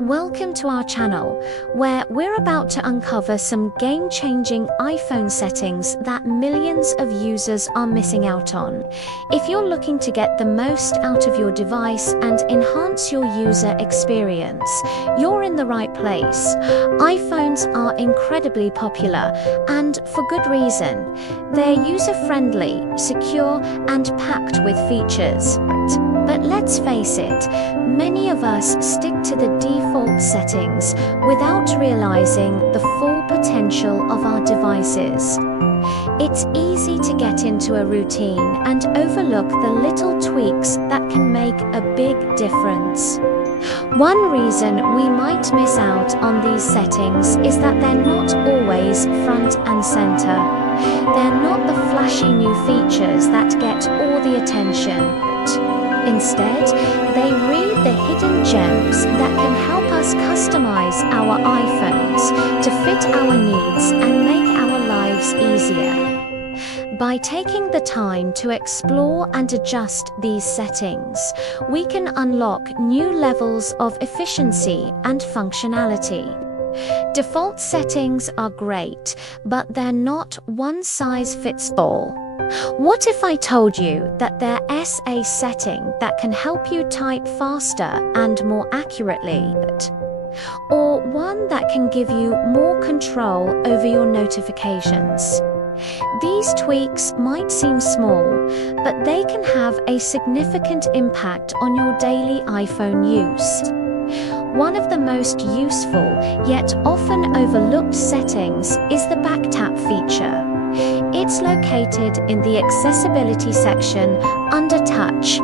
Welcome to our channel, where we're about to uncover some game-changing iPhone settings that millions of users are missing out on. If you're looking to get the most out of your device and enhance your user experience, you're in the right place. iPhones are incredibly popular, and for good reason. They're user-friendly, secure, and packed with features. But let's face it, many of us stick to the default settings without realizing the full potential of our devices. It's easy to get into a routine and overlook the little tweaks that can make a big difference. One reason we might miss out on these settings is that they're not always front and center. They're not the flashy new features that get all the attention. Instead, they read the hidden gems that can help us customize our iPhones to fit our needs and make our lives easier. By taking the time to explore and adjust these settings, we can unlock new levels of efficiency and functionality. Default settings are great, but they're not one size fits all. What if I told you that there's a setting that can help you type faster and more accurately? Or one that can give you more control over your notifications? These tweaks might seem small, but they can have a significant impact on your daily iPhone use. One of the most useful, yet often overlooked settings is the back tap feature. It's located in the accessibility section under touch.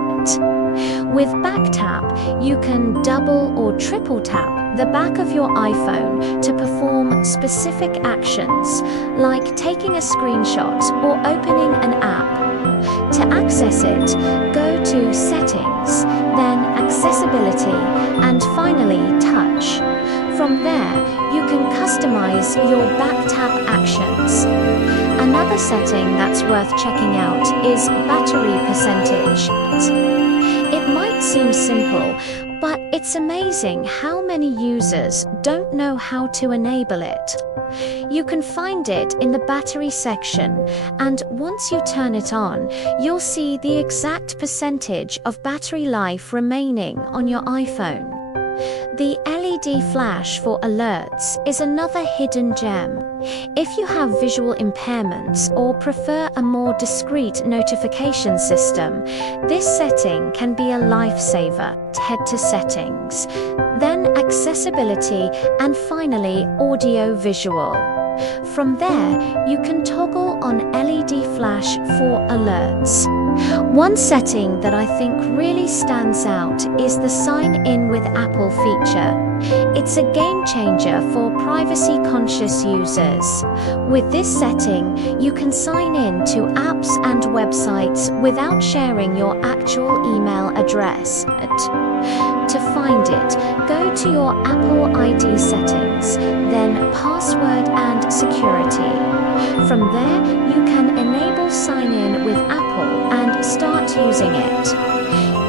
With back tap, you can double or triple tap the back of your iPhone to perform specific actions, like taking a screenshot or opening an app. To access it, go to Settings, then Accessibility, and finally Touch. From there, you can customize your back tap actions. Another setting that's worth checking out is battery percentage. It might seem simple, but it's amazing how many users don't know how to enable it. You can find it in the battery section, and once you turn it on, you'll see the exact percentage of battery life remaining on your iPhone. The LED flash for alerts is another hidden gem. If you have visual impairments or prefer a more discreet notification system, this setting can be a lifesaver. Head to Settings, then Accessibility, and finally Audio Visual. From there, you can toggle on LED flash for alerts. One setting that I think really stands out is the Sign In with Apple feature. It's a game changer for privacy-conscious users. With this setting, you can sign in to apps and websites without sharing your actual email address. To find it, go to your Apple ID settings, then Password and Security. From there, you can enable Sign In with Apple and start using it.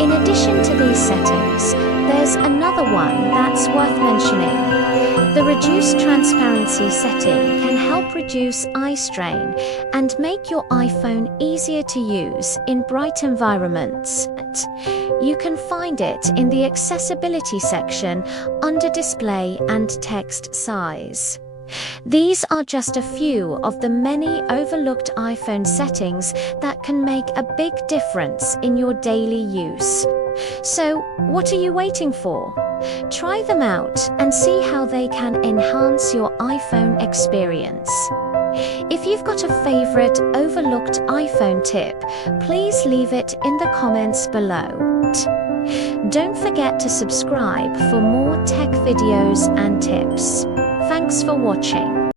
In addition to these settings, there's another one that's worth mentioning. The Reduce Transparency setting can help reduce eye strain and make your iPhone easier to use in bright environments. You can find it in the Accessibility section under Display and Text Size. These are just a few of the many overlooked iPhone settings that can make a big difference in your daily use. So, what are you waiting for? Try them out and see how they can enhance your iPhone experience. If you've got a favorite overlooked iPhone tip, please leave it in the comments below. Don't forget to subscribe for more tech videos and tips. Thanks for watching.